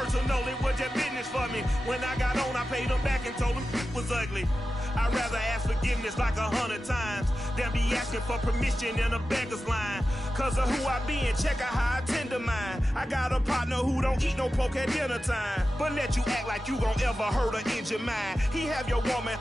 personal, it was just business for me. When I got on, I paid them back and told them it was ugly. I'd rather ask forgiveness like 100 times than be asking for permission in a beggar's line. Cause of who I be and check out how I tend to mine. I got a partner who don't eat no pork at dinner time, but let you act like you gon' ever hurt or injure mine. He have your woman,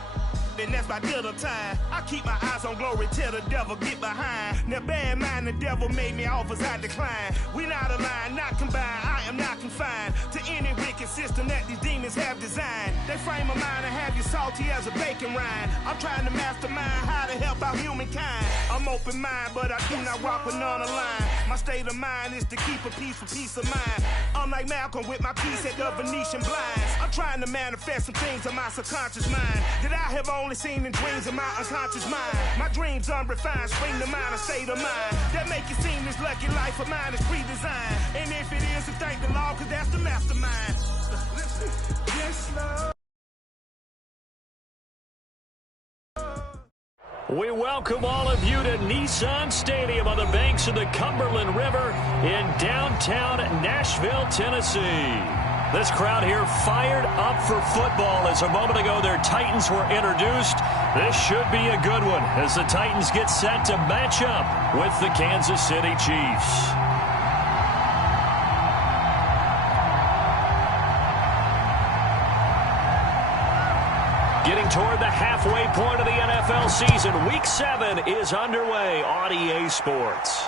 and that's by dinner time. I keep my eyes on glory till the devil get behind. Now bear in mind the devil made me offers I decline. We not aligned, not combined, I am not confined to any wicked system that these demons have designed. They frame a mind and have you salty as a bacon rind. I'm trying to mastermind how to help out humankind. I'm open mind, but I do not walk with none aligned. My state of mind is to keep a peace for peace of mind. Unlike Malcolm with my piece at the Venetian blinds. I'm trying to manifest some things in my subconscious mind that I have only seen in dreams in my unconscious mind. My dreams unrefined, spring to mind, a state of mind that make it seem this lucky life of mine is pre-designed. And if it is, then thank the Lord, cause that's the mastermind. Yes, Lord. We welcome all of you to Nissan Stadium on the banks of the Cumberland River in downtown Nashville, Tennessee. This crowd here fired up for football as a moment ago their Titans were introduced. This should be a good one as the Titans get set to match up with the Kansas City Chiefs. Getting toward the halfway point of the NFL season, Week 7 is underway on EA Sports.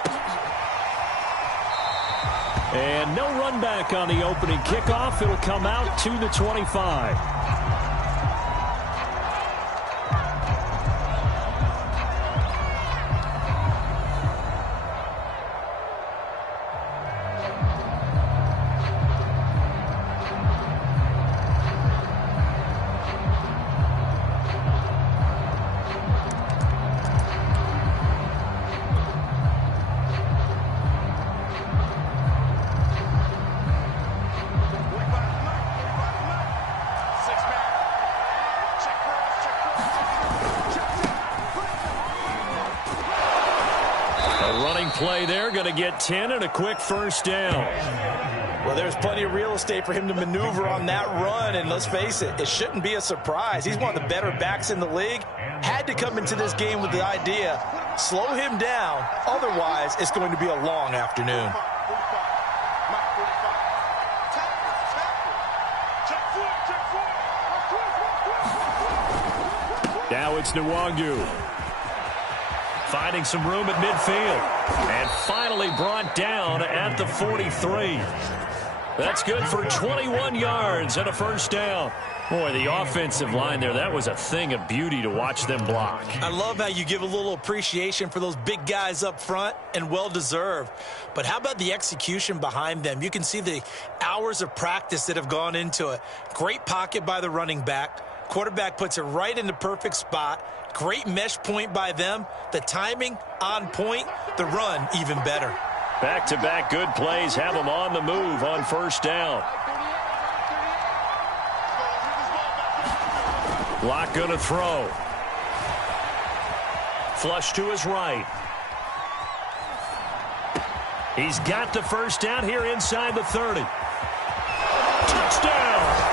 And no run back on the opening kickoff. It'll come out to the 25. Play there, going to get 10 and a quick first down. Well, there's plenty of real estate for him to maneuver on that run, and let's face it, it shouldn't be a surprise. He's one of the better backs in the league. Had to come into this game with the idea, slow him down, otherwise it's going to be a long afternoon. Now it's Nwangu. Finding some room at midfield. And finally brought down at the 43. That's good for 21 yards and a first down. Boy, the offensive line there, that was a thing of beauty to watch them block. I love how you give a little appreciation for those big guys up front, and well-deserved. But how about the execution behind them? You can see the hours of practice that have gone into it. Great pocket by the running back. Quarterback puts it right in the perfect spot. Great mesh point by them. The timing on point. The run even better. Back-to-back good plays have them on the move on first down. Lock going to throw. Flush to his right. He's got the first down here inside the 30. Touchdown!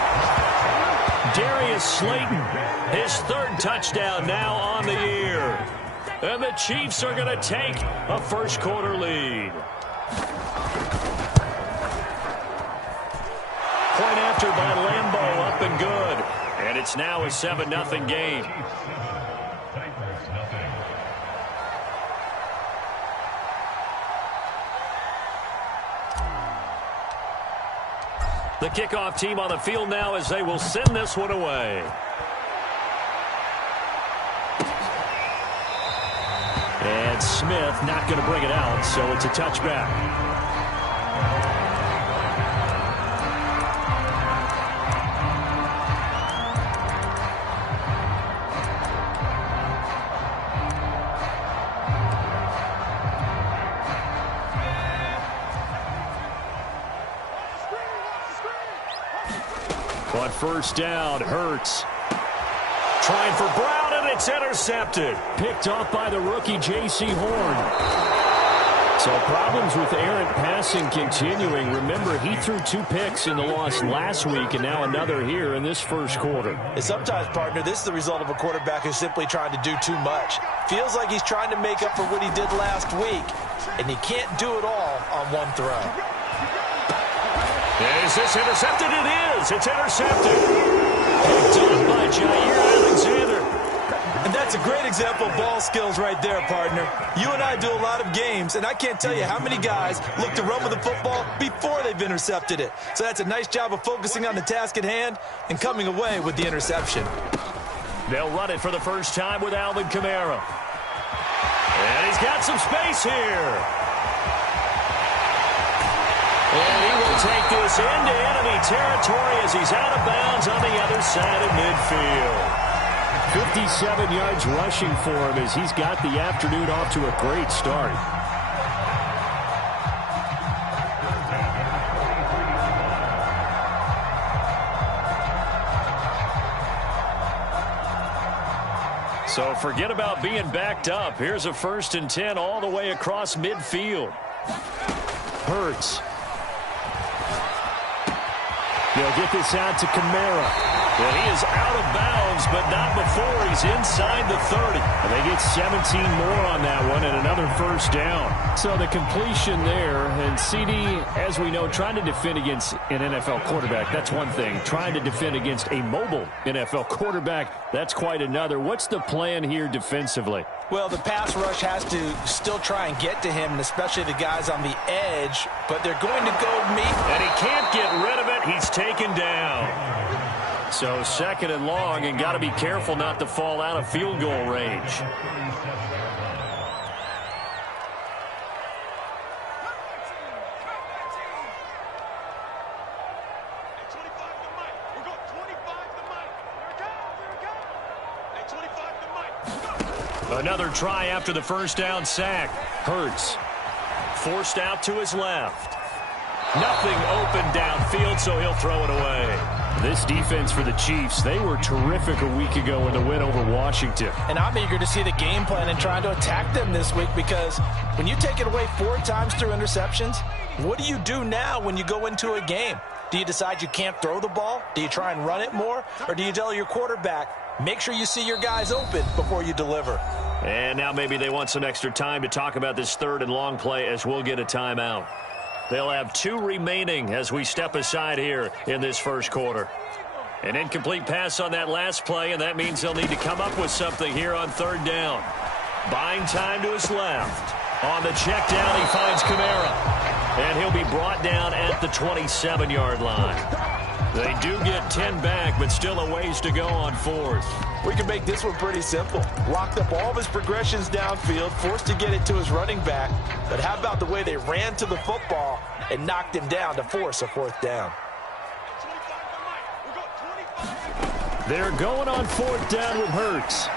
Darius Slayton, his third touchdown now on the year. And the Chiefs are going to take a first quarter lead. Point after by Lambeau, up and good. And it's now a 7-0 game. The kickoff team on the field now as they will send this one away. And Smith not going to bring it out, so it's a touchback. On first down, Hurts. Trying for Brown, and it's intercepted. Picked off by the rookie, J.C. Horn. So problems with errant passing continuing. Remember, he threw 2 picks in the loss last week and now another here in this first quarter. And sometimes, partner, this is the result of a quarterback who's simply trying to do too much. Feels like he's trying to make up for what he did last week, and he can't do it all on one throw. Is this intercepted? It is. It's intercepted. Picked up by Jair Alexander. And that's a great example of ball skills right there, partner. You and I do a lot of games, and I can't tell you how many guys look to run with the football before they've intercepted it. So that's a nice job of focusing on the task at hand and coming away with the interception. They'll run it for the first time with Alvin Kamara. And he's got some space here. And he will take this into enemy territory as he's out of bounds on the other side of midfield. 57 yards rushing for him as he's got the afternoon off to a great start. So forget about being backed up. Here's a 1st and 10 all the way across midfield. Hurts. They'll get this out to Kamara. Well, he is out of bounds, but not before he's inside the 30. And they get 17 more on that one and another first down. So the completion there, and CD, as we know, trying to defend against an NFL quarterback, that's one thing. Trying to defend against a mobile NFL quarterback, that's quite another. What's the plan here defensively? Well, the pass rush has to still try and get to him, and especially the guys on the edge, but they're going to go meet. And he can't get rid of it. He's taken down. So 2nd and long, and got to be careful not to fall out of field goal range. Another try after the first down sack. Hurts. Forced out to his left. Nothing open downfield, so he'll throw it away. This defense for the Chiefs, they were terrific a week ago in the win over Washington. And I'm eager to see the game plan and trying to attack them this week, because when you take it away 4 times through interceptions, what do you do now when you go into a game? Do you decide you can't throw the ball? Do you try and run it more? Or do you tell your quarterback, make sure you see your guys open before you deliver? And now maybe they want some extra time to talk about this 3rd and long play as we'll get a timeout. They'll have 2 remaining as we step aside here in this first quarter. An incomplete pass on that last play, and that means they'll need to come up with something here on 3rd down. Buying time to his left. On the check down, he finds Kamara. And he'll be brought down at the 27-yard line. They do get 10 back, but still a ways to go on 4th. We can make this one pretty simple. Locked up all of his progressions downfield, forced to get it to his running back. But how about the way they ran to the football and knocked him down to force a 4th down? They're going on 4th down with Hurts.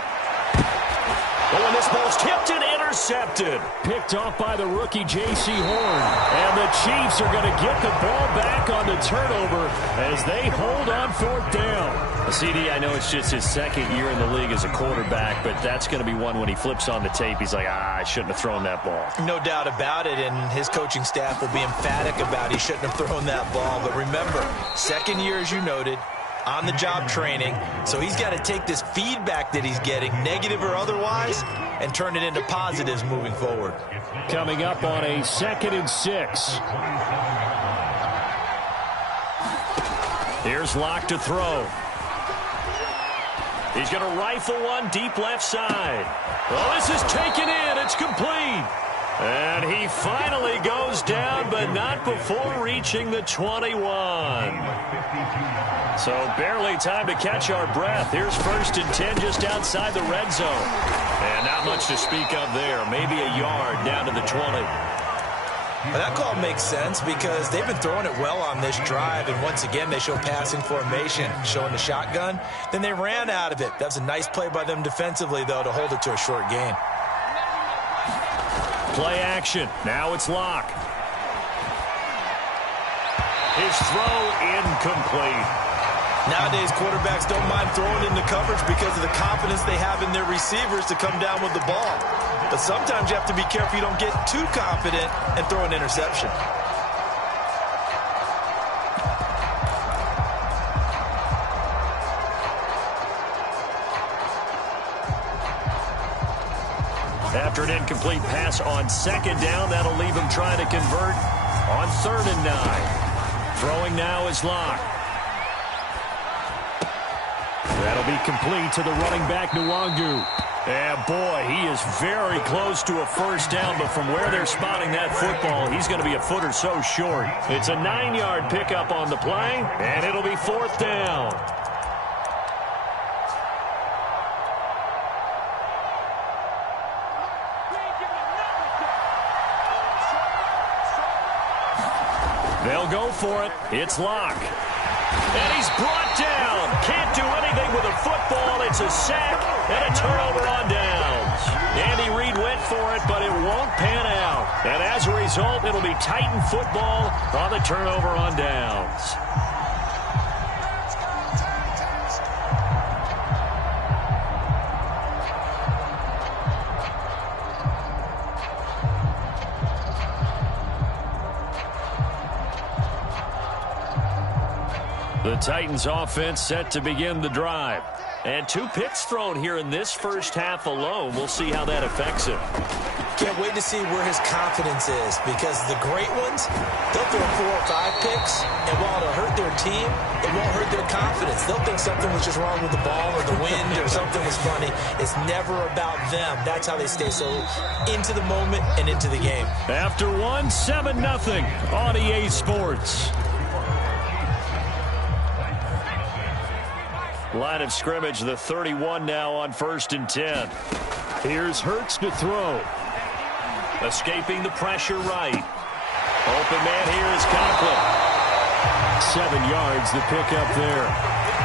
Oh, and this ball's tipped and intercepted. Picked off by the rookie J.C. Horn. And the Chiefs are going to get the ball back on the turnover as they hold on 4th down. CD, I know it's just his 2nd year in the league as a quarterback, but that's going to be one when he flips on the tape. He's like, I shouldn't have thrown that ball. No doubt about it, and his coaching staff will be emphatic about he shouldn't have thrown that ball. But remember, 2nd year, as you noted, on-the-job training, so he's got to take this feedback that he's getting, negative or otherwise, and turn it into positives moving forward. Coming up on a 2nd and 6. Here's Locke to throw. He's going to rifle one deep left side. Well, this is taken in. It's complete. And he finally goes down, but not before reaching the 21. So barely time to catch our breath. Here's 1st and 10 just outside the red zone. And not much to speak of there. Maybe a yard down to the 20. Well, that call makes sense because they've been throwing it well on this drive, and once again they show passing formation, showing the shotgun. Then they ran out of it. That was a nice play by them defensively, though, to hold it to a short gain. Play action. Now it's Locke. His throw incomplete. Nowadays, quarterbacks don't mind throwing into coverage because of the confidence they have in their receivers to come down with the ball. But sometimes you have to be careful you don't get too confident and throw an interception. After an incomplete pass on second down, that'll leave him trying to convert on 3rd and 9. Throwing now is Locke. That'll be complete to the running back, Nwangu. And boy, he is very close to a first down, but from where they're spotting that football, he's going to be a foot or so short. It's a 9-yard pickup on the play, and it'll be 4th down. They'll go for it. It's Locke. And he's brought down. Can't do anything with a football. It's a sack and a turnover on downs. Andy Reid went for it, but it won't pan out. And as a result, it'll be Titan football on the turnover on downs. The Titans offense set to begin the drive. And 2 picks thrown here in this first half alone. We'll see how that affects him. Can't wait to see where his confidence is, because the great ones, they'll throw 4 or 5 picks, and while it'll hurt their team, it won't hurt their confidence. They'll think something was just wrong with the ball or the wind or something was funny. It's never about them. That's how they stay so into the moment and into the game. After 1, 7-0 on EA Sports. Line of scrimmage, the 31 now on 1st and 10. Here's Hurts to throw. Escaping the pressure right. Open man here is Conklin. 7 yards, the pickup there.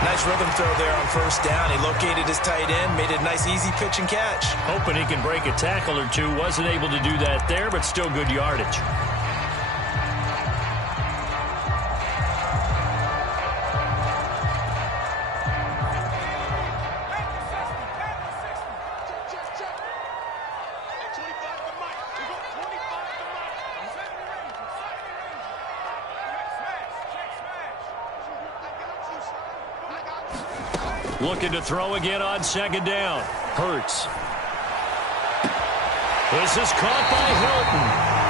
Nice rhythm throw there on 1st down. He located his tight end, made it a nice easy pitch and catch. Hoping he can break a tackle or two. Wasn't able to do that there, but still good yardage. Looking to throw again on 2nd down. Hurts. This is caught by Hilton.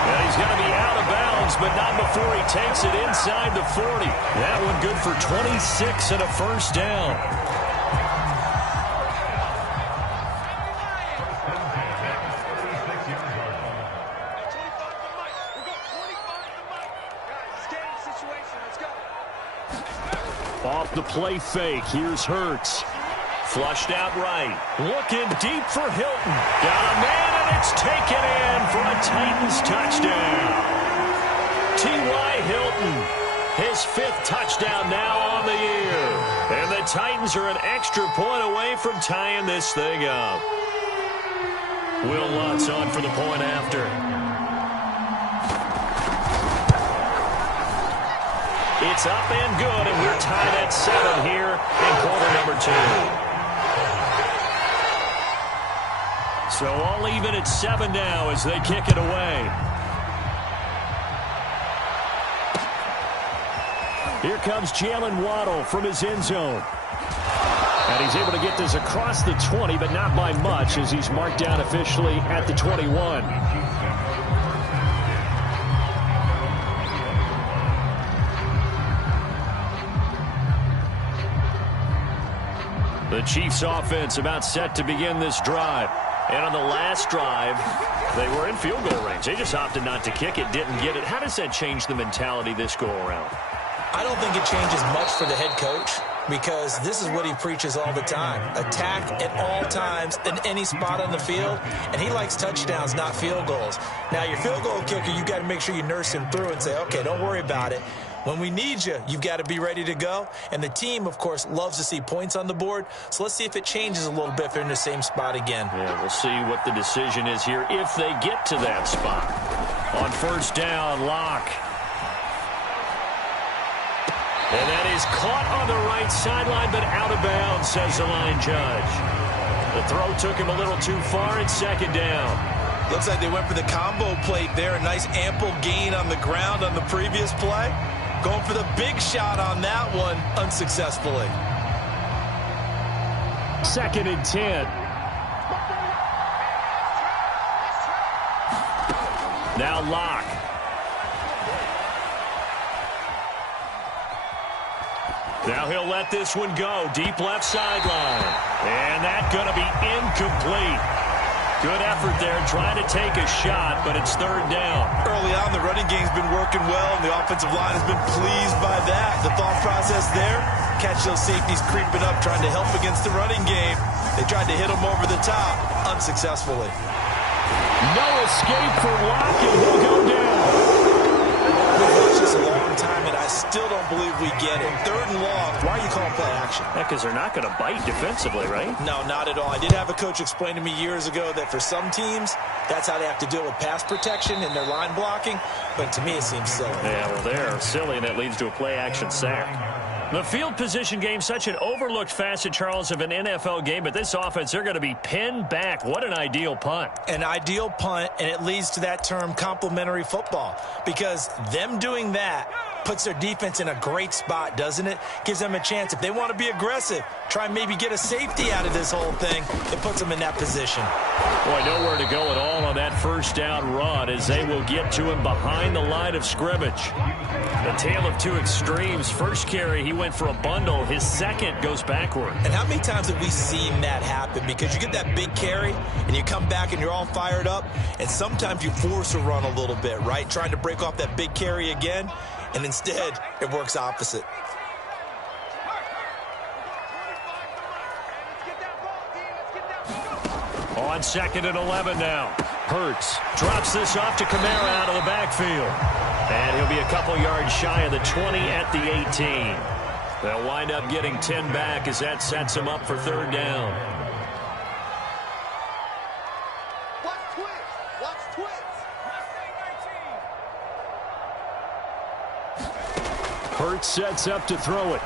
And he's going to be out of bounds, but not before he takes it inside the 40. That one good for 26 and a first down. Off the play fake, here's Hurts. Flushed out right. Looking deep for Hilton. Got a man, and it's taken in for a Titans touchdown. T.Y. Hilton, his 5th touchdown now on the year. And the Titans are an extra point away from tying this thing up. Will Lutz on for the point after. It's up and good, and we're tied at 7 here in quarter number 2. So all even at 7 now as they kick it away. Here comes Jalen Waddle from his end zone. And he's able to get this across the 20, but not by much, as he's marked down officially at the 21. The Chiefs offense about set to begin this drive. And on the last drive, they were in field goal range. They just opted not to kick it, didn't get it. How does that change the mentality this go around? I don't think it changes much for the head coach, because this is what he preaches all the time. Attack at all times in any spot on the field, and he likes touchdowns, not field goals. Now, your field goal kicker, you got to make sure you nurse him through and say, okay, don't worry about it. When we need you, you've got to be ready to go. And the team, of course, loves to see points on the board. So let's see if it changes a little bit if they're in the same spot again. Yeah, we'll see what the decision is here if they get to that spot. On 1st down, Locke. And that is caught on the right sideline, but out of bounds, says the line judge. The throw took him a little too far, and second down. Looks like they went for the combo plate there. A nice ample gain on the ground on the previous play. Going for the big shot on that one unsuccessfully. 2nd and 10. Now Locke. Now he'll let this one go. Deep left sideline. And that's going to be incomplete. Good effort there trying to take a shot, but it's 3rd down. Early on, the running game's been working well, and the offensive line has been pleased by that. The thought process there, catch those safeties creeping up, trying to help against the running game. They tried to hit him over the top, unsuccessfully. No escape for Locke, and he'll go down. We've watched this a long time, and I still don't believe we get it. 3rd and long, why are you calling play action? Because they're not going to bite defensively, right? No, not at all. I did have a coach explain to me years ago that for some teams, that's how they have to deal with pass protection and their line blocking, but to me it seems silly. Yeah, well, they're silly, and that leads to a play-action sack. The field position game, such an overlooked facet, Charles, of an NFL game, but this offense, they're going to be pinned back. What an ideal punt. An ideal punt, and it leads to that term complementary football, because them doing that puts their defense in a great spot, doesn't it? Gives them a chance. If they want to be aggressive, try and maybe get a safety out of this whole thing, it puts them in that position. Boy, nowhere to go at all on that 1st down run as they will get to him behind the line of scrimmage. The tale of two extremes. First carry, he went for a bundle. His second goes backward. And how many times have we seen that happen? Because you get that big carry, and you come back and you're all fired up, and sometimes you force a run a little bit, right? Trying to break off that big carry again, and instead it works opposite. On 2nd and 11 now. Hurts drops this off to Kamara out of the backfield. And he'll be a couple yards shy of the 20 at the 18. They'll wind up getting 10 back as that sets him up for 3rd down. Hurts sets up to throw it.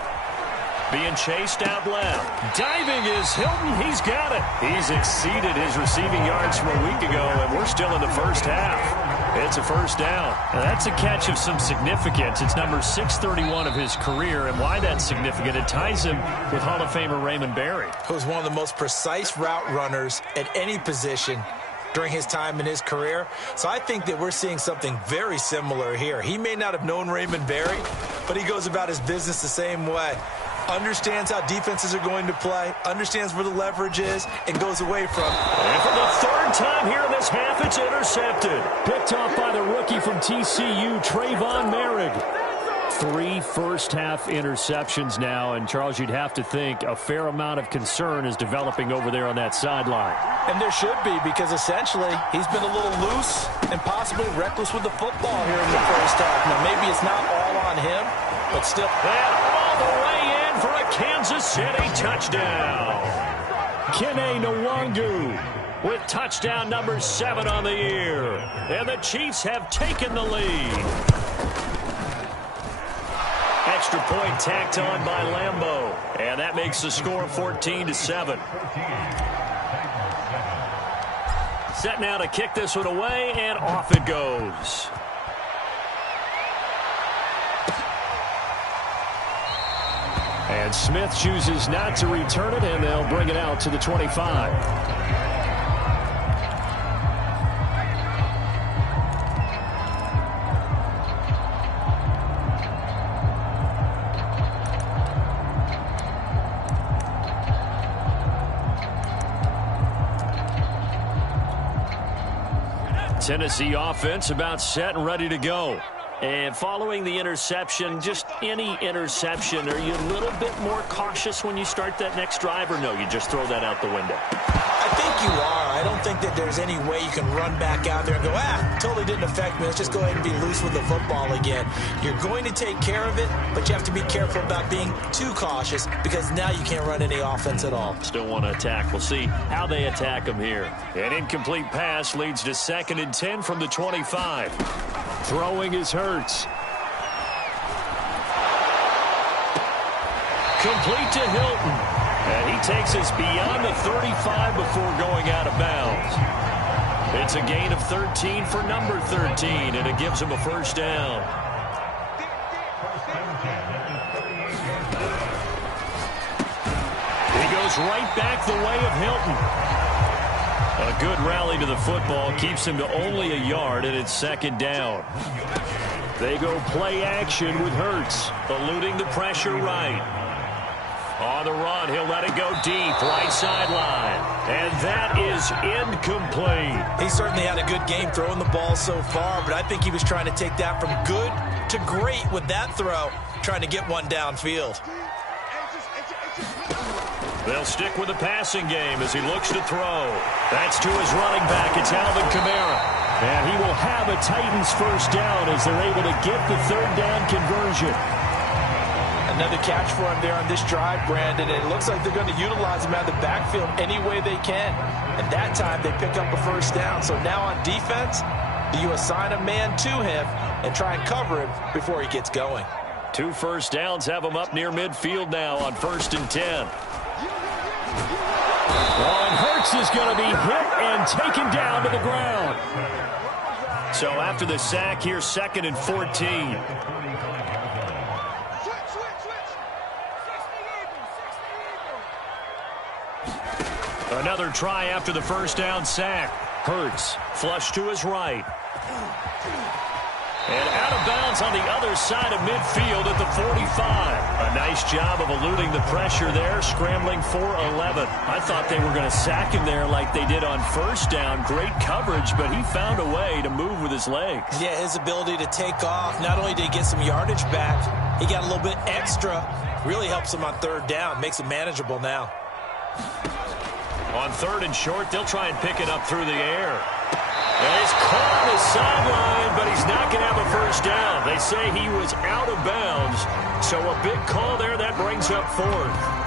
Being chased out left. Diving is Hilton. He's got it. He's exceeded his receiving yards from a week ago, and we're still in the 1st half. It's a 1st down. Now, that's a catch of some significance. It's number 631 of his career, and why that's significant, it ties him with Hall of Famer Raymond Berry, who's one of the most precise route runners at any position during his time in his career. So I think that we're seeing something very similar here. He may not have known Raymond Berry, but he goes about his business the same way. Understands how defenses are going to play, understands where the leverage is, and goes away from it. And for the 3rd time here in this half, it's intercepted. Picked off by the rookie from TCU, Trayvon Merrick. 3 first-half interceptions now, and Charles, you'd have to think a fair amount of concern is developing over there on that sideline. And there should be, because essentially he's been a little loose and possibly reckless with the football here in the 1st half. Now, maybe it's not all on him, but still. And all the way in for a Kansas City touchdown. Kene Nwangu with touchdown number 7 on the year. And the Chiefs have taken the lead. Extra point tacked on by Lambeau. And that makes the score 14-7. Set now to kick this one away, and off it goes. And Smith chooses not to return it, and they'll bring it out to the 25. Tennessee offense about set and ready to go. And following the interception, just any interception, are you a little bit more cautious when you start that next drive, or no, you just throw that out the window? I think you are. I don't think that there's any way you can run back out there and go, totally didn't affect me. Let's just go ahead and be loose with the football again. You're going to take care of it, but you have to be careful about being too cautious, because now you can't run any offense at all. Still want to attack. We'll see how they attack them here. An incomplete pass leads to 2nd and 10 from the 25. Throwing is Hurts. Complete to Hilton. And he takes us beyond the 35 before going out of bounds. It's a gain of 13 for number 13, and it gives him a first down. He goes right back the way of Hilton. A good rally to the football keeps him to only a yard, and it's second down. They go play action with Hurts, eluding the pressure right. On the run, he'll let it go deep, right sideline. And that is incomplete. He certainly had a good game throwing the ball so far, but I think he was trying to take that from good to great with that throw, trying to get one downfield. They'll stick with the passing game as he looks to throw. That's to his running back. It's Alvin Kamara. And he will have a Titans first down as they're able to get the third down conversion. Another catch for him there on this drive, Brandon. And it looks like they're going to utilize him out of the backfield any way they can. And that time they pick up a first down. So now on defense, you assign a man to him and try and cover him before he gets going. 2 first downs have him up near midfield now on 1st and 10. And Hurts is going to be hit and taken down to the ground. So after the sack here, 2nd and 14. Another try after the first down sack. Hurts flush to his right. And out of bounds on the other side of midfield at the 45. A nice job of eluding the pressure there, scrambling for 11. I thought they were going to sack him there like they did on first down. Great coverage, but he found a way to move with his legs. Yeah, his ability to take off. Not only did he get some yardage back, he got a little bit extra. Really helps him on 3rd down. Makes it manageable now. On 3rd and short, they'll try and pick it up through the air. And he's caught on the sideline, but he's not going to have a first down. They say he was out of bounds. So a big call there. That brings up 4th.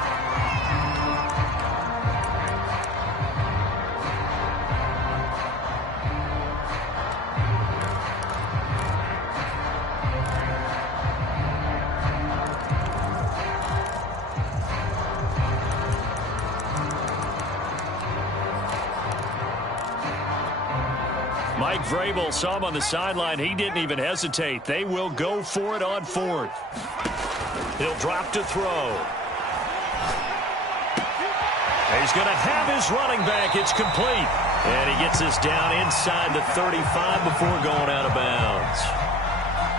Mike Vrabel saw him on the sideline. He didn't even hesitate. They will go for it on 4th. He'll drop to throw. He's going to have his running back. It's complete. And he gets us down inside the 35 before going out of bounds.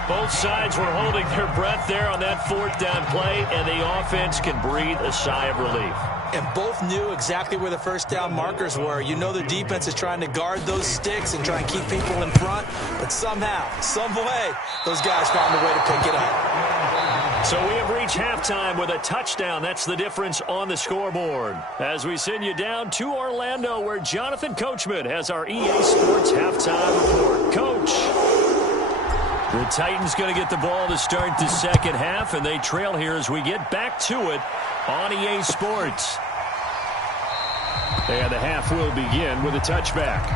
Both sides were holding their breath there on that 4th down play, and the offense can breathe a sigh of relief. And both knew exactly where the first down markers were. You know the defense is trying to guard those sticks and try and keep people in front, but somehow, some way, those guys found a way to pick it up. So we have reached halftime with a touchdown. That's the difference on the scoreboard. As we send you down to Orlando, where Jonathan Coachman has our EA Sports halftime report. Coach. The Titans going to get the ball to start the second half, and they trail here as we get back to it on EA Sports. And the half will begin with a touchback.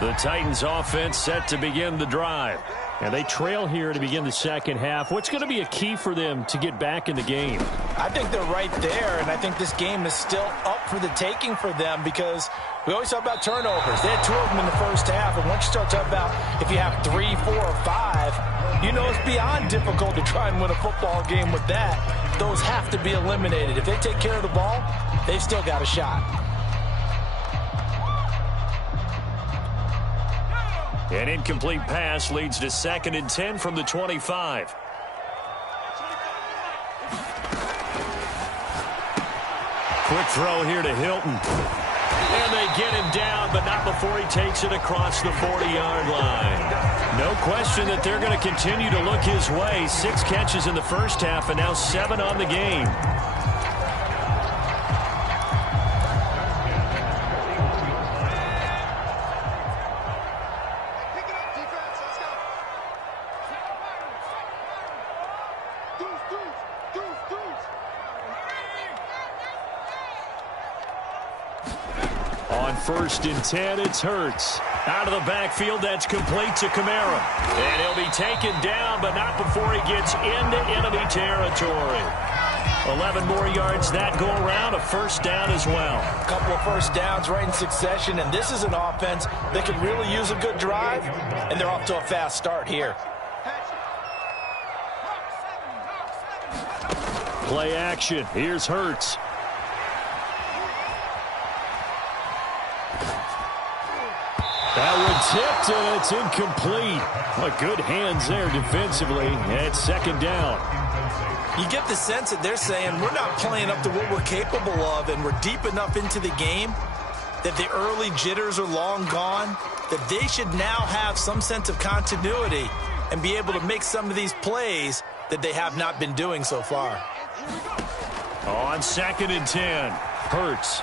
The Titans offense set to begin the drive. And they trail here to begin the second half. What's going to be a key for them to get back in the game? I think they're right there, and I think this game is still up for the taking for them because we always talk about turnovers. They had 2 of them in the first half, and once you start talking about if you have 3, 4, or 5, you know it's beyond difficult to try and win a football game with that. Those have to be eliminated. If they take care of the ball, they've still got a shot. An incomplete pass leads to 2nd and 10 from the 25. Quick throw here to Hilton. And they get him down, but not before he takes it across the 40-yard line. No question that they're going to continue to look his way. 6 catches in the first half and now 7 on the game. 1st and 10. It's Hurts. Out of the backfield, that's complete to Kamara. And he'll be taken down, but not before he gets into enemy territory. 11 more yards that go around, a 1st down as well. A couple of 1st downs right in succession, and this is an offense that could really use a good drive, and they're off to a fast start here. Play action. Here's Hurts. That one tipped, and it's incomplete. Good hands there defensively, and it's 2nd down. You get the sense that they're saying we're not playing up to what we're capable of, and we're deep enough into the game that the early jitters are long gone, that they should now have some sense of continuity and be able to make some of these plays that they have not been doing so far. On 2nd and 10, Hurts.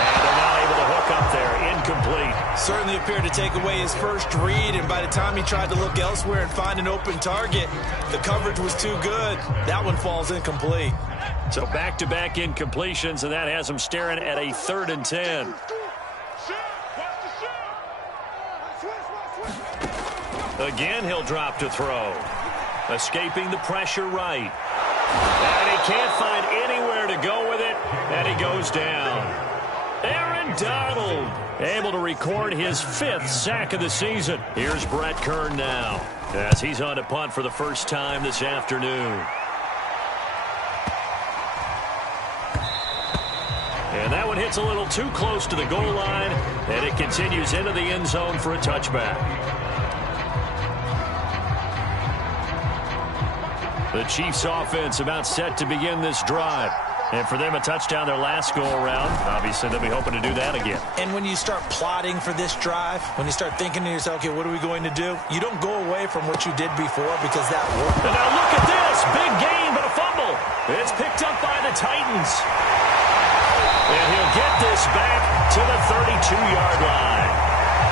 And they're not able to hook up there. Incomplete. Certainly appeared to take away his first read, and by the time he tried to look elsewhere and find an open target, the coverage was too good. That one falls incomplete. So back-to-back incompletions, and that has him staring at a 3rd and 10. Again, he'll drop to throw. Escaping the pressure right. And he can't find anywhere to go with it, and he goes down. Aaron Donald able to record his 5th sack of the season. Here's Brett Kern now as he's on to punt for the first time this afternoon. And that one hits a little too close to the goal line, and it continues into the end zone for a touchback. The Chiefs offense about set to begin this drive. And for them, a touchdown their last go-around. Obviously, they'll be hoping to do that again. And when you start plotting for this drive, when you start thinking to yourself, okay, what are we going to do? You don't go away from what you did before because that worked. And now look at this. Big gain, but a fumble. It's picked up by the Titans. And he'll get this back to the 32-yard line.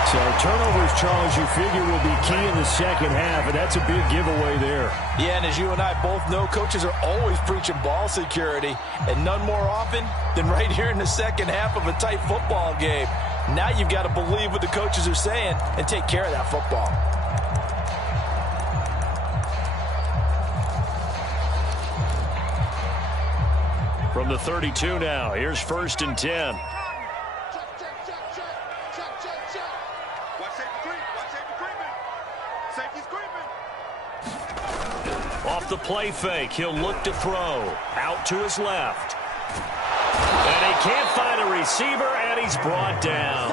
So turnovers, Charles, you figure will be key in the second half, and that's a big giveaway there. Yeah, and as you and I both know, coaches are always preaching ball security, and none more often than right here in the second half of a tight football game. Now you've got to believe what the coaches are saying and take care of that football. From the 32 now, here's 1st and 10. Off the play fake, he'll look to throw. Out to his left. And he can't find a receiver, and he's brought down.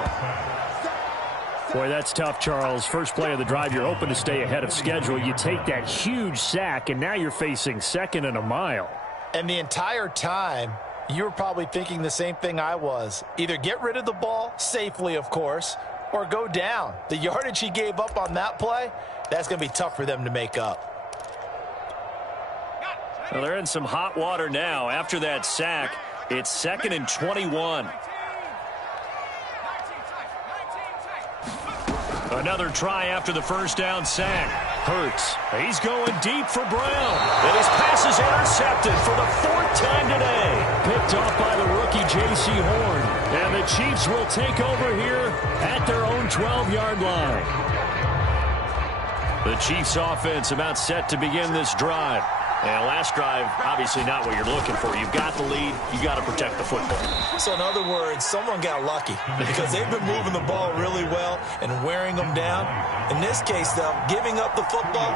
Boy, that's tough, Charles. First play of the drive, you're hoping to stay ahead of schedule. You take that huge sack, and now you're facing 2nd and a mile. And the entire time, you were probably thinking the same thing I was. Either get rid of the ball, safely, of course, or go down. The yardage he gave up on that play, that's going to be tough for them to make up. Well, they're in some hot water now. After that sack, it's 2nd and 21. Another try after the first down sack. Hurts. He's going deep for Brown. And his pass is intercepted for the 4th time today. Picked off by the rookie J.C. Horn. And the Chiefs will take over here at their own 12-yard line. The Chiefs offense about set to begin this drive. And last drive, obviously not what you're looking for. You've got the lead. You've got to protect the football. So in other words, someone got lucky because they've been moving the ball really well and wearing them down. In this case, though, giving up the football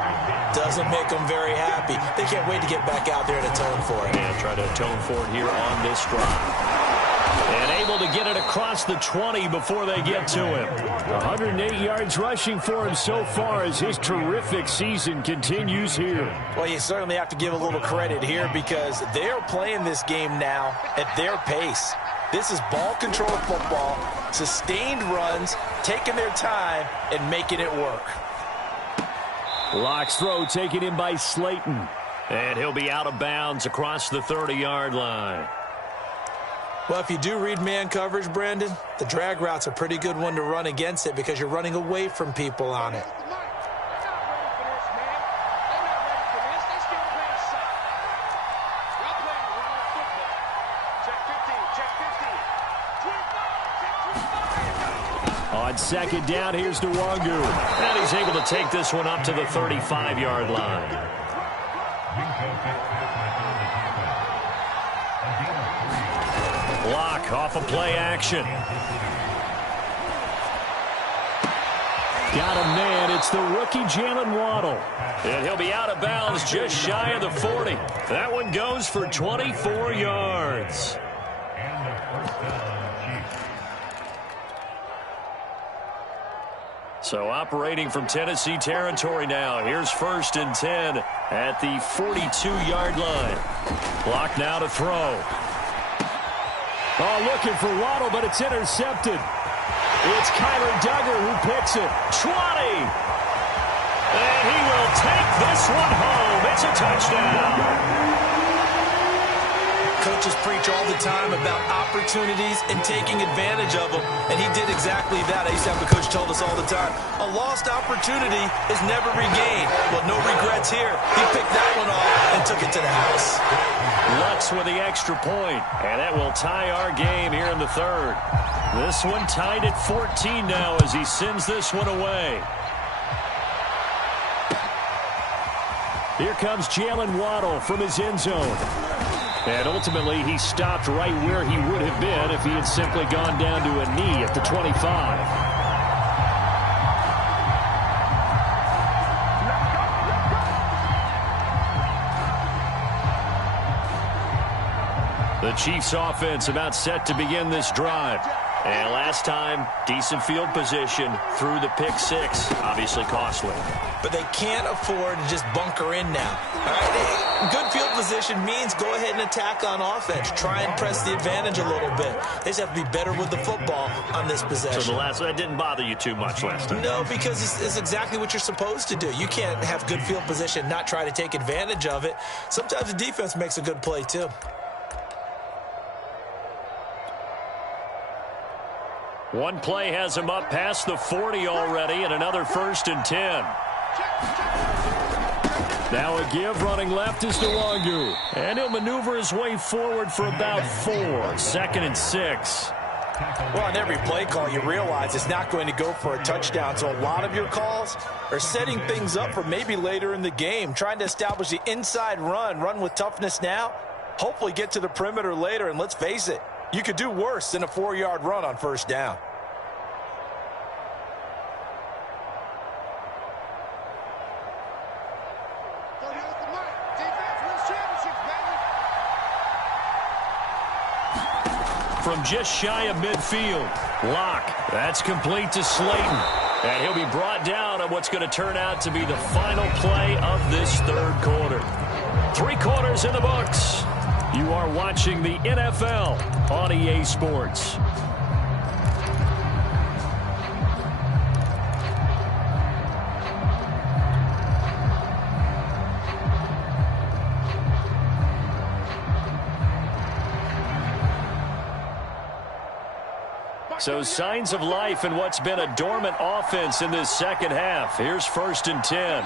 doesn't make them very happy. They can't wait to get back out there and atone for it. And try to atone for it here on this drive. And able to get it across the 20 before they get to him. 108 yards rushing for him so far as his terrific season continues here. Well, you certainly have to give a little credit here because they're playing this game now at their pace. This is ball control football, sustained runs, taking their time, and making it work. Locke's throw taken in by Slayton. And he'll be out of bounds across the 30-yard line. Well, if you do read man coverage, Brandon, the drag route's a pretty good one to run against it because you're running away from people on it. second down. Here's Nwangu. And he's able to take this one up to the 35-yard line. Block off a play action. Got him, man. It's the rookie Jalen Waddle. And he'll be out of bounds just shy of the 40. That one goes for 24 yards. So operating from Tennessee territory now. Here's 1st and 10 at the 42-yard line. Block now to throw. Oh, looking for Waddle, but it's intercepted. It's Kyler Duggar who picks it. 20. And he will take this one home. It's a touchdown. Coaches preach all the time about opportunities and taking advantage of them, and he did exactly that. I used to have a coach told us all the time, a lost opportunity is never regained. Well, no regrets here. He picked that one off and took it to the house. Lux with the extra point, and that will tie our game here in the 3rd. This one tied at 14 now as he sends this one away. Here comes Jalen Waddle from his end zone. And ultimately, he stopped right where he would have been if he had simply gone down to a knee at the 25. The Chiefs offense about set to begin this drive. And last time, decent field position through the pick 6. Obviously costly. But they can't afford to just bunker in now. All right? Good field position means go ahead and attack on offense. Try and press the advantage a little bit. They just have to be better with the football on this possession. So that didn't bother you too much last time? No, because it's exactly what you're supposed to do. You can't have good field position, not try to take advantage of it. Sometimes the defense makes a good play, too. One play has him up past the 40 already, and another 1st and 10. Now a give running left is Nwangu. And he'll maneuver his way forward for about 4. 2nd and 6. Well, on every play call, you realize it's not going to go for a touchdown. So a lot of your calls are setting things up for maybe later in the game, trying to establish the inside run with toughness now, hopefully get to the perimeter later. And let's face it, you could do worse than a 4-yard run on 1st down. From just shy of midfield. Lock. That's complete to Slayton. And he'll be brought down on what's going to turn out to be the final play of this 3rd quarter. 3 quarters in the books. You are watching the NFL on EA Sports. So signs of life in what's been a dormant offense in this 2nd half. Here's 1st and 10.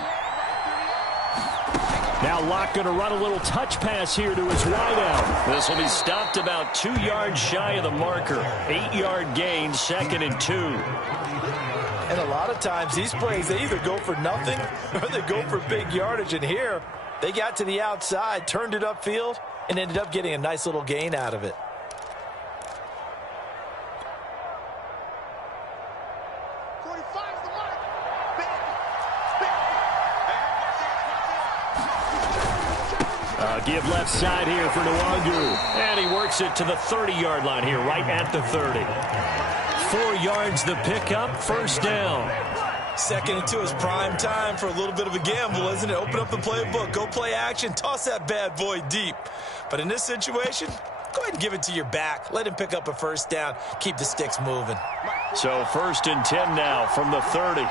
Now Locke going to run a little touch pass here to his wideout. This will be stopped about 2 yards shy of the marker. 8-yard gain, 2nd and 2. And a lot of times these plays, they either go for nothing or they go for big yardage. And here, they got to the outside, turned it upfield, and ended up getting a nice little gain out of it. Give left side here for Nwangu. And he works it to the 30-yard line here, right at the 30. 4 yards the pickup, 1st down. 2nd and 2 is prime time for a little bit of a gamble, isn't it? Open up the playbook, go play action, toss that bad boy deep. But in this situation, go ahead and give it to your back. Let him pick up a 1st down, keep the sticks moving. So 1st and 10 now from the 30.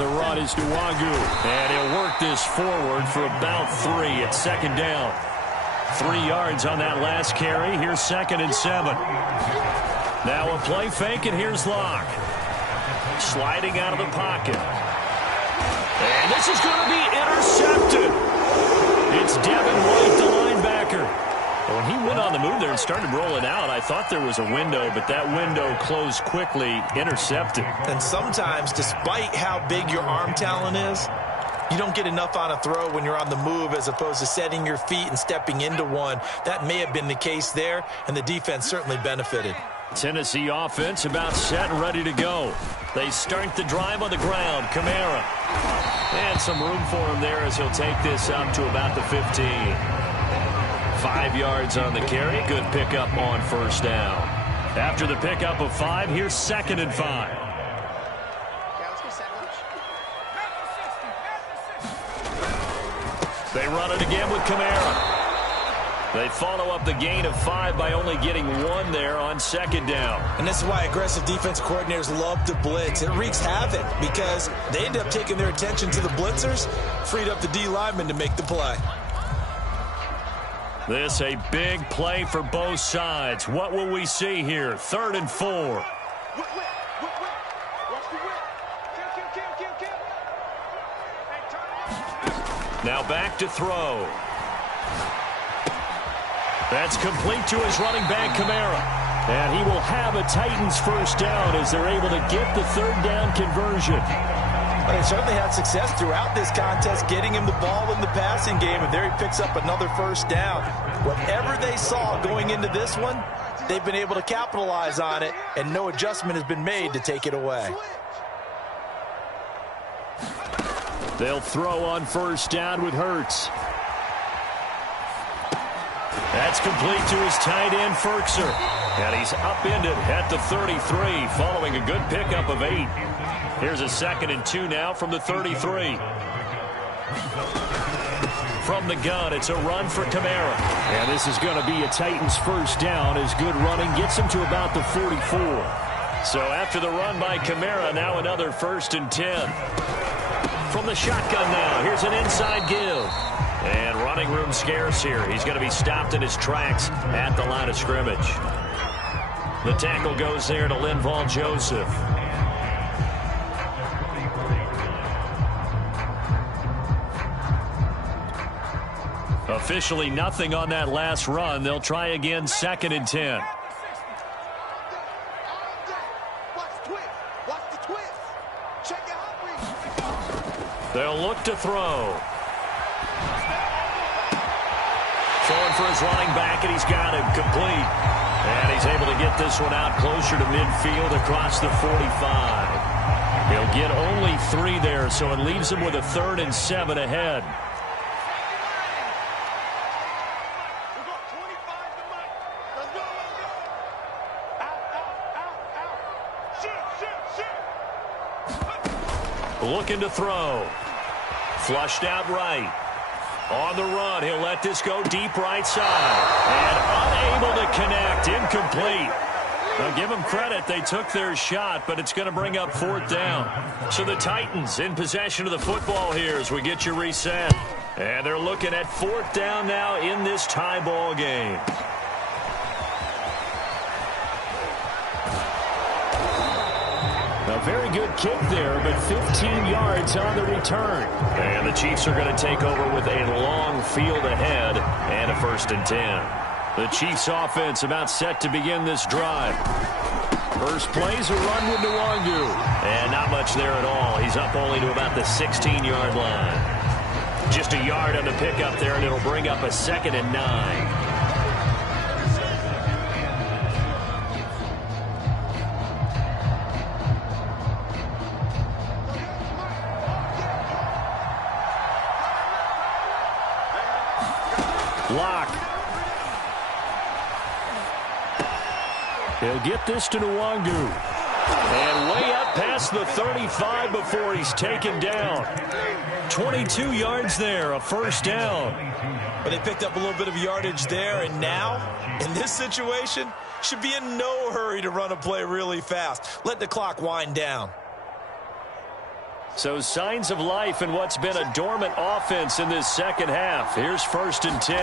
The run is Nwangu. And he'll work this forward for about 3 at 2nd down. 3 yards on that last carry. Here's 2nd and 7. Now a play fake, and here's Locke. Sliding out of the pocket. And this is going to be intercepted. It's Devin White, the linebacker. When he went on the move there and started rolling out, I thought there was a window, but that window closed quickly, intercepted. And sometimes, despite how big your arm talent is, you don't get enough on a throw when you're on the move as opposed to setting your feet and stepping into one. That may have been the case there, and the defense certainly benefited. Tennessee offense about set and ready to go. They start the drive on the ground. Kamara. And some room for him there as he'll take this up to about the 15. 5 yards on the carry. Good pickup on first down. After the pickup of 5, here's 2nd and 5. They run it again with Kamara. They follow up the gain of 5 by only getting 1 there on 2nd down. And this is why aggressive defensive coordinators love to blitz. It wreaks havoc because they end up taking their attention to the blitzers, freed up the D lineman to make the play. This a big play for both sides. What will we see here? 3rd and 4. Now back to throw. That's complete to his running back, Kamara. And he will have a Titans first down as they're able to get the 3rd down conversion. Well, they certainly had success throughout this contest getting him the ball in the passing game, and there he picks up another first down. Whatever they saw going into this one, they've been able to capitalize on it, and no adjustment has been made to take it away. They'll throw on first down with Hurts. That's complete to his tight end, Ferkser. And he's upended at the 33 following a good pickup of 8. Here's a 2nd and 2 now from the 33. From the gun, it's a run for Kamara. And this is going to be a Titans first down as good running gets him to about the 44. So after the run by Kamara, now another 1st and 10. From the shotgun now, here's an inside give. And running room scarce here. He's going to be stopped in his tracks at the line of scrimmage. The tackle goes there to Linval Joseph. Officially nothing on that last run. They'll try again, 2nd and 10. They'll look to throw. Throwing for his running back, and he's got him complete. And he's able to get this one out closer to midfield across the 45. He'll get only 3 there, so it leaves him with a 3rd and 7 ahead. Looking to throw. Flushed out right. On the run, he'll let this go deep right side. And unable to connect. Incomplete. Now give them credit. They took their shot, but it's going to bring up 4th down. So the Titans in possession of the football here as we get you reset. And they're looking at 4th down now in this tie ball game. A very good kick there, but 15 yards on the return. And the Chiefs are going to take over with a long field ahead and a 1st and 10. The Chiefs offense about set to begin this drive. First play's a run with Nwangu. And not much there at all. He's up only to about the 16-yard line. Just a yard on the pickup there, and it'll bring up a 2nd and 9. Lock. He'll get this to Nwangu. And way up past the 35 before he's taken down. 22 yards there, a 1st down. But they picked up a little bit of yardage there, and now, in this situation, should be in no hurry to run a play really fast. Let the clock wind down. So signs of life in what's been a dormant offense in this 2nd half. Here's 1st and 10.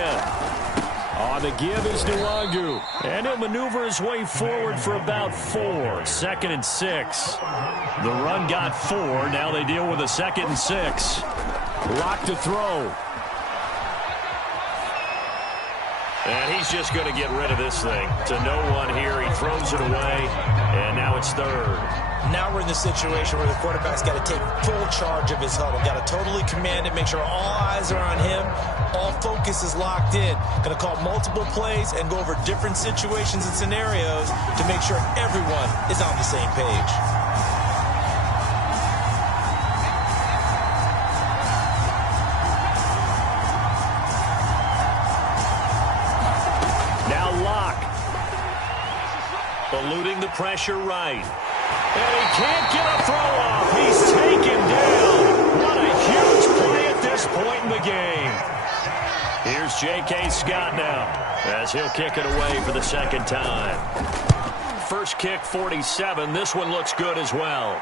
On the give is Nwangu. And he'll maneuver his way forward for about 4. 2nd and 6. The run got 4. Now they deal with a 2nd and 6. Lock to throw. And he's just going to get rid of this thing. To no one here. He throws it away, and now it's third. Now we're in the situation where the quarterback's got to take full charge of his huddle. Got to totally command it, make sure all eyes are on him. All focus is locked in. Going to call multiple plays and go over different situations and scenarios to make sure everyone is on the same page. Now Locke. Eluding the pressure right. And he can't get a throw off. He's taken down. What a huge play at this point in the game. Here's J.K. Scott now as he'll kick it away for the second time. First kick, 47. This one looks good as well.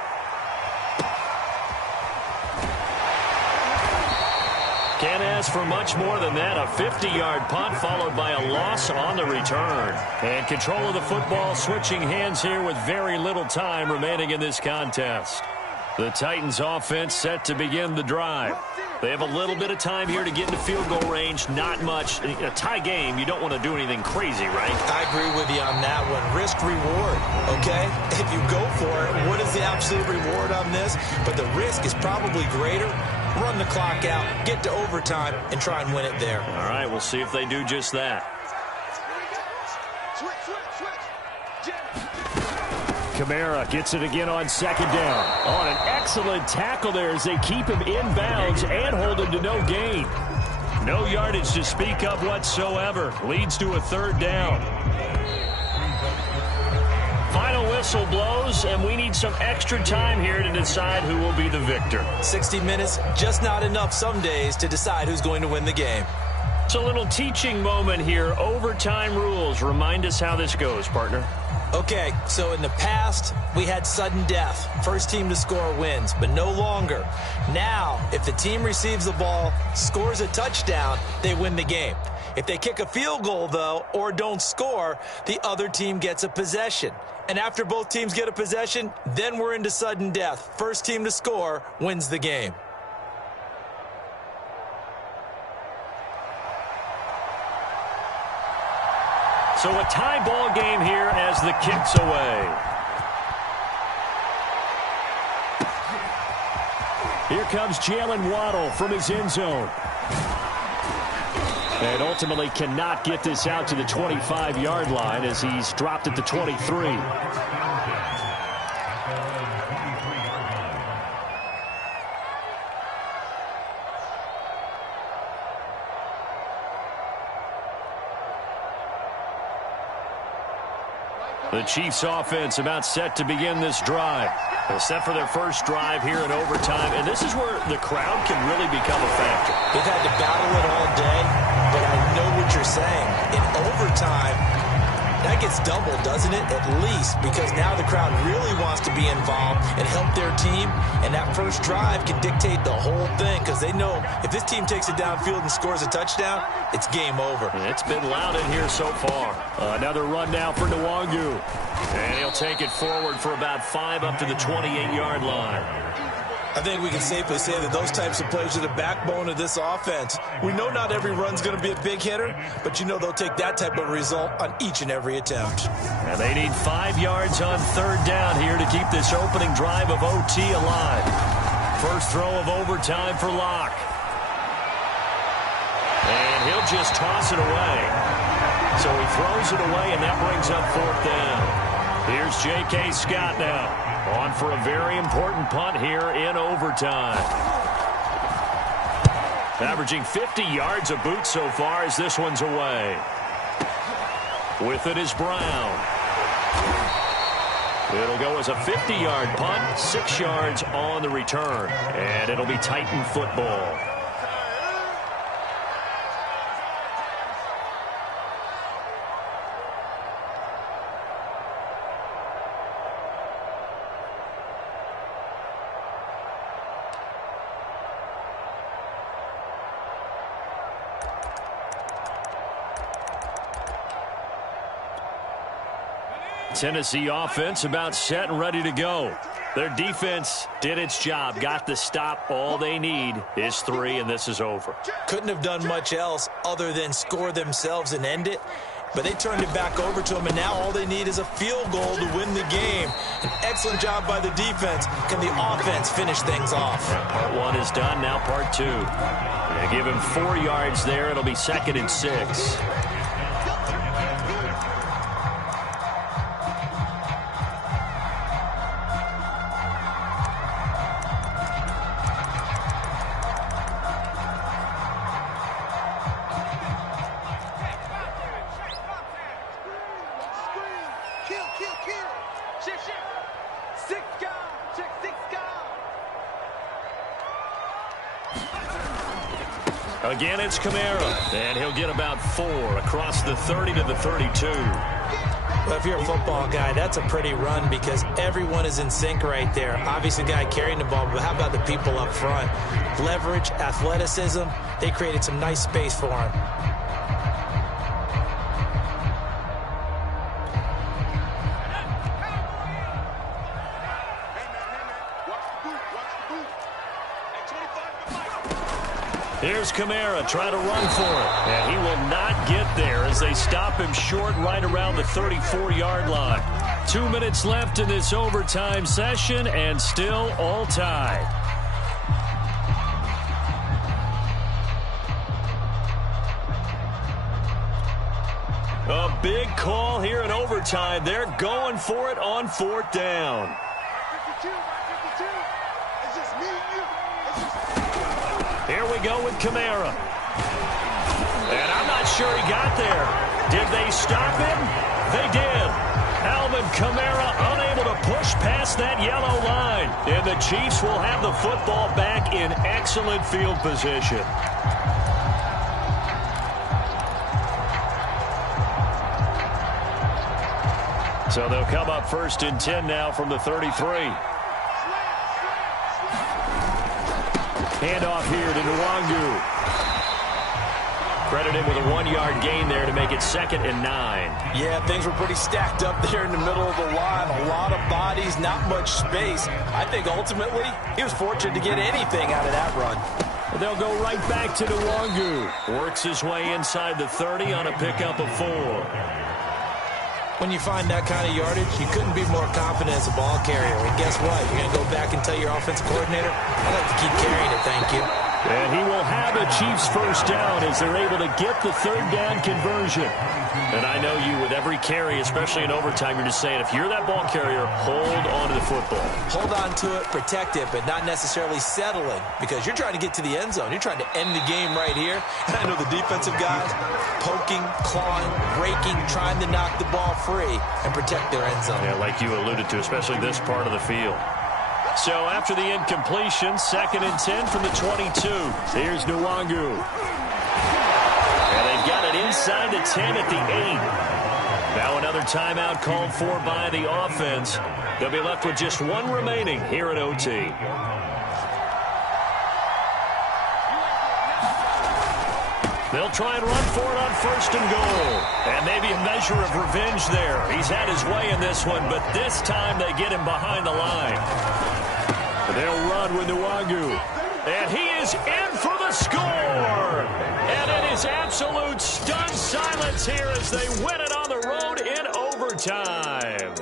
Can't ask for much more than that. A 50-yard punt followed by a loss on the return. And control of the football switching hands here with very little time remaining in this contest. The Titans offense set to begin the drive. They have a little bit of time here to get into field goal range. Not much. In a tie game, you don't want to do anything crazy, right? I agree with you on that one. Risk reward, okay? If you go for it, what is the absolute reward on this? But the risk is probably greater. Run the clock out, get to overtime, and try and win it there. All right, we'll see if they do just that. Kamara gets it again on second down. On an excellent tackle there as they keep him in bounds and hold him to no gain. No yardage to speak of whatsoever. Leads to a third down. Final whistle blows, and we need some extra time here to decide who will be the victor. 60 minutes, just not enough some days to decide who's going to win the game. It's a little teaching moment here. Overtime rules. Remind us how this goes, partner. Okay, so in the past, we had sudden death. First team to score wins, but no longer. Now, if the team receives the ball, scores a touchdown, they win the game. If they kick a field goal, though, or don't score, the other team gets a possession. And after both teams get a possession, then we're into sudden death. First team to score wins the game. So a tie ball game here as the kick's away. Here comes Jalen Waddle from his end zone. And ultimately cannot get this out to the 25-yard line as he's dropped at the 23. The Chiefs offense about set to begin this drive. They're set for their first drive here in overtime, and this is where the crowd can really become a factor. They've had to battle it all day, but I know what you're saying. In overtime, that gets doubled, doesn't it? At least, because now the crowd really wants to be involved and help their team, and that first drive can dictate the whole thing because they know if this team takes it downfield and scores a touchdown, it's game over. It's been loud in here so far. Another run now for Nwangu. And he'll take it forward for about 5 up to the 28-yard line. I think we can safely say that those types of plays are the backbone of this offense. We know not every run's going to be a big hitter, but you know they'll take that type of result on each and every attempt. And they need 5 yards on third down here to keep this opening drive of OT alive. First throw of overtime for Locke. And he'll just toss it away. So he throws it away, and that brings up fourth down. Here's J.K. Scott now, on for a very important punt here in overtime. Averaging 50 yards a boot so far as this one's away. With it is Brown. It'll go as a 50-yard punt, 6 yards on the return. And it'll be Titan football. Tennessee offense about set and ready to go. Their defense did its job, got the stop. All they need is 3, and this is over. Couldn't have done much else other than score themselves and end it. But they turned it back over to them, and now all they need is a field goal to win the game. An excellent job by the defense. Can the offense finish things off? Part 1 is done, now part 2. They give him 4 yards there. It'll be 2nd and 6. Again, it's Kamara, and he'll get about 4 across the 30 to the 32. Well, if you're a football guy, that's a pretty run because everyone is in sync right there. Obviously, the guy carrying the ball, but how about the people up front? Leverage, athleticism, they created some nice space for him. Here's Kamara trying to run for it. And he will not get there as they stop him short right around the 34-yard line. 2 minutes left in this overtime session and still all tied. A big call here in overtime. They're going for it on 4th down. Here we go with Kamara. And I'm not sure he got there. Did they stop him? They did. Alvin Kamara unable to push past that yellow line. And the Chiefs will have the football back in excellent field position. So they'll come up 1st and 10 now from the 33. Handoff here to Nwangu. Credited with a 1-yard gain there to make it 2nd and 9. Yeah, things were pretty stacked up there in the middle of the line. A lot of bodies, not much space. I think ultimately he was fortunate to get anything out of that run. They'll go right back to Nwangu. Works his way inside the 30 on a pickup of 4. When you find that kind of yardage, you couldn't be more confident as a ball carrier. And guess what? You're going to go back and tell your offensive coordinator, I'd like to keep carrying it, thank you. And he will have a Chiefs 1st down as they're able to get the 3rd down conversion. And I know you, with every carry, especially in overtime, you're just saying, if you're that ball carrier, hold on to the football. Hold on to it, protect it, but not necessarily settling because you're trying to get to the end zone. You're trying to end the game right here. And I know the defensive guys poking, clawing, breaking, trying to knock the ball free and protect their end zone. Yeah, like you alluded to, especially this part of the field. So after the incompletion, 2nd and 10 from the 22. Here's Nwangu. And they've got it inside the 10 at the 8. Now another timeout called for by the offense. They'll be left with just 1 remaining here at OT. They'll try and run for it on 1st and goal. And maybe a measure of revenge there. He's had his way in this one, but this time they get him behind the line. They'll run with Nwangu. And he is in for the score. And it is absolute stunned silence here as they win it on the road in overtime.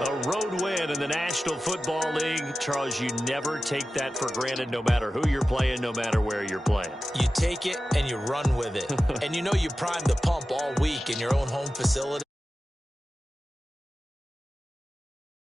A road win in the National Football League. Charles, you never take that for granted no matter who you're playing, no matter where you're playing. You take it and you run with it. And you know you primed the pump all week in your own home facility.